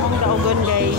among kaugon guys.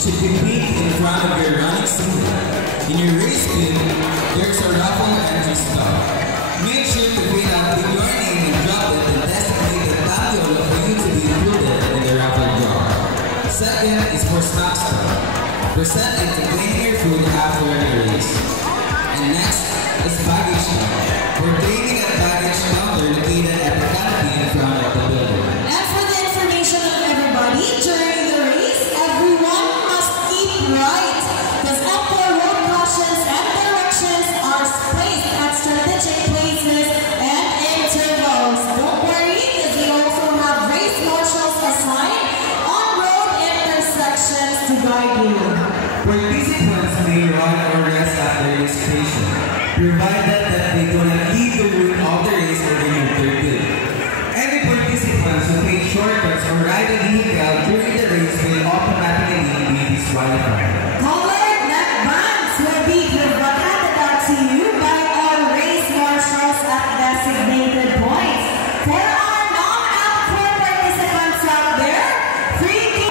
Should compete in front of your running season. In your race bin, there's a raffle entry stop. Make sure to fill out with your name and drop it in the designated tabiola for you to be included in the raffle draw. Second is for snack stop. Present it to clean your food after the race. And next is baggage stop. We're cleaning at baggage counter located at the canopy in front of the building. And for the information of everybody, during the race, everyone must keep right, because ample road cautions and directions are placed at strategic places and intervals. Don't worry, because we also have race marshals assigned on road intersections to guide you. Participants may run or rest at the race station, provided that they do not leave the route of the race during your third day. Any participants who take shortcuts or ride a vehicle during the race will automatically be disqualified. Colored neckbands will be provided out to you by our race marshals at designated points. For our non-alcohol participants out there, free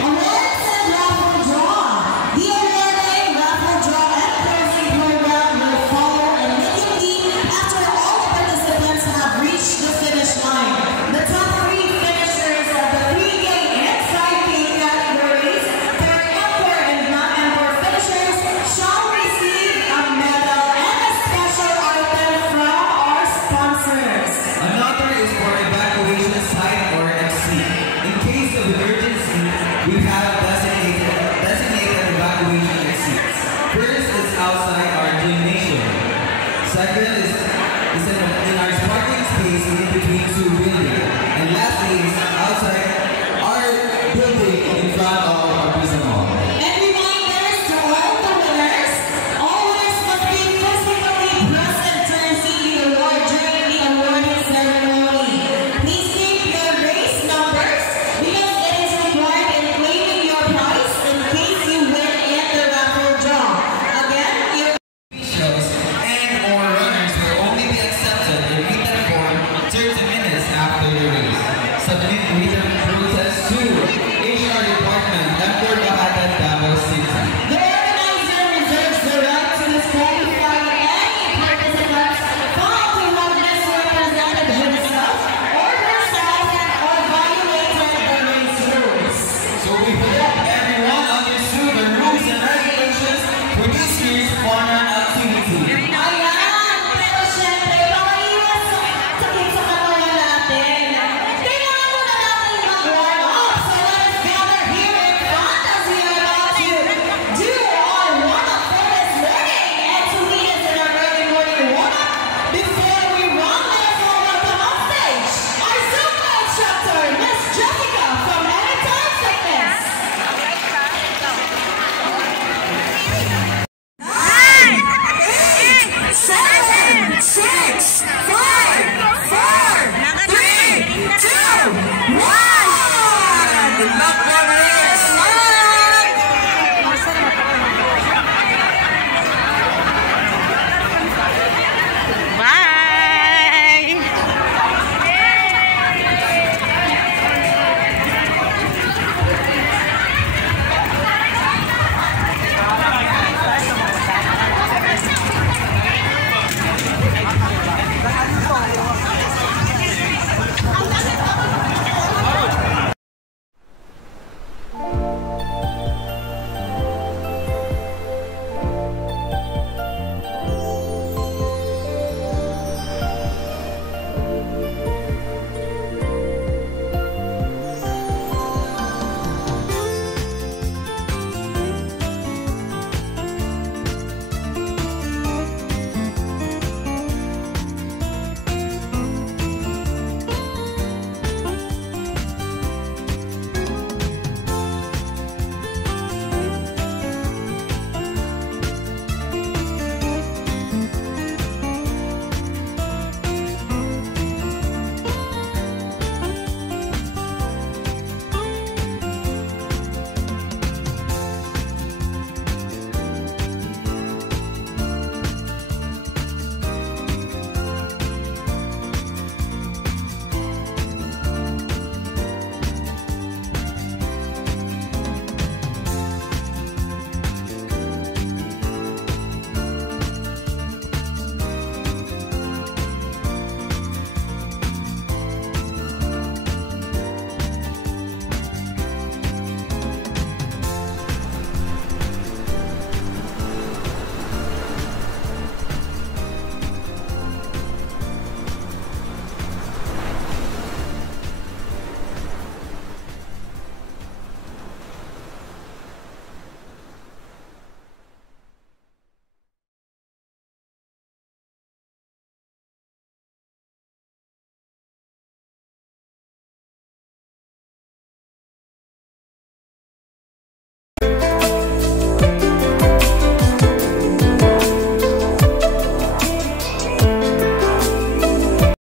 Awards and raffle draw. The awarding, raffle draw, and closing program will follow immediately after all the participants have reached the finish line. The top 3 finishers of the 3-day inside pay categories for Emperor and non-Emperor finishers shall receive a medal and a special item from our sponsors. Another is for evacuation site or exit. In case of emergency, we have designated evacuation exits. First is outside our gymnasium. Second is in our parking space in between 2 buildings. And lastly is outside our building in front of our prison hall. And reminders to all the winners, all winners must be physically present to receive the award during the awarding ceremony. Please keep your race numbers because it is required in claiming your prize in case you win in the raffle draw. Again, your Officials and/or runners will only be accepted in written form 30 minutes after the race. Submit written protest to HR Department, Emperor Bahadan, Davao City. the organizer reserves the right to disqualify any participants found to have misrepresented himself or herself or violated the race rules. So we hope everyone understood the rules and regulations for this year's fun run activity. Ayan, pero syempre, pangaliwas sakit sa katawan natin. Kailangan muna natin mag-warm up. So let us gather here in front as we are about to do our warm-up for this morning. And to lead us in our early morning warm-up, before we run, let us all welcome on stage our Zumba instructor, Miss Jessica from Anytime Fitness. 9, 8, 7, 6, 5, 4, 3, 2, 1.